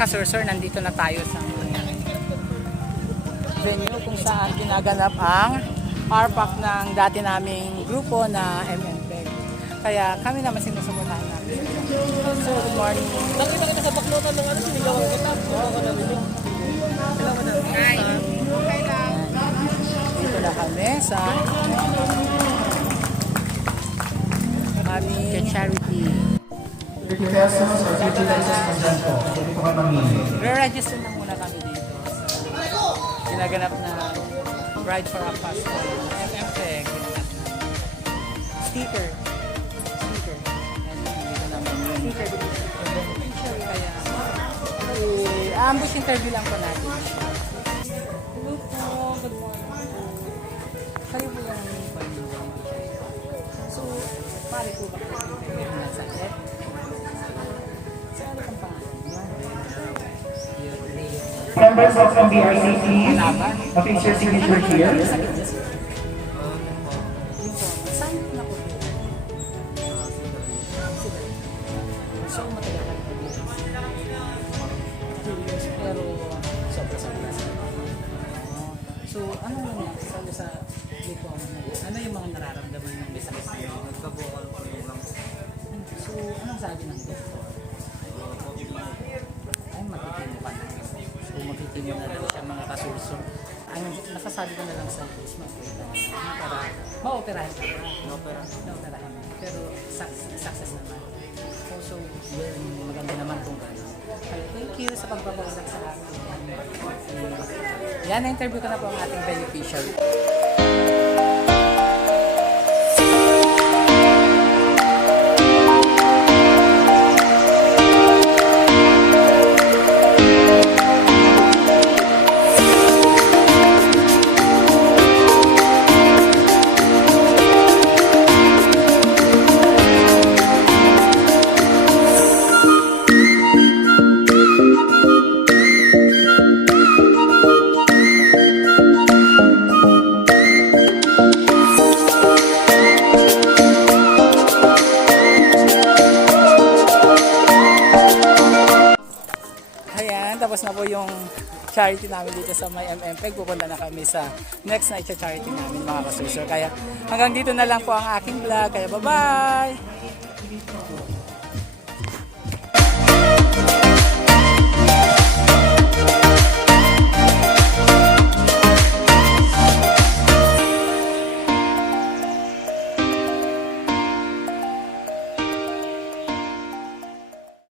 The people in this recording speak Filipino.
kasursur, nandito na tayo sa venue kung saan ginaganap ang RPAC ng dati naming grupo na MMPEG. Kaya kami naman sinusumuntahan namin. So, good morning. Nakita kita sa baklotan ng sinigawan kita. Oo, ko na rin. Kailan mo na? Hi. Okay lang. Dito na kami sa aming charity. 30 pesos or 50 pesos per dyan po. Pwede po kayo mamili. Re-register na muna kami dito sa ginaganap na Ride for a Passport. MMPEG. Sticker. Nandito naman yun. Kaya, ambush interview lang po natin. Hello po. Good morning. Kayo po yung pag-ibig. So, pare po ba kayo yung nasa net? So, ano kang pangalan? Members of MBRC, please. Affix your signature here. Saan na po? So, matagal ka na dito. 2 years, pero sobra-sobra. So, ano nangyari sa dito? Ano yung mga nararamdaman ng business niyo? Nagkabukan ko lang. So, anong sabi ng doktor? Ay, matitino pa na. So, matitino na lang siya mga kasursor. Ang nasasabi ko na lang sa is para ma-operahan ka pa. Na-operahan. Pero success naman. So, maganda naman kung gano'n. Thank you sa pagpapaulat sa akin. Yan, na-interview ko na po ang ating beneficiary. Tapos na po yung charity namin dito sa may MMPEG. Pupunta na kami sa next na charity namin mga kasursur. Kaya hanggang dito na lang po ang aking vlog. Kaya bye-bye!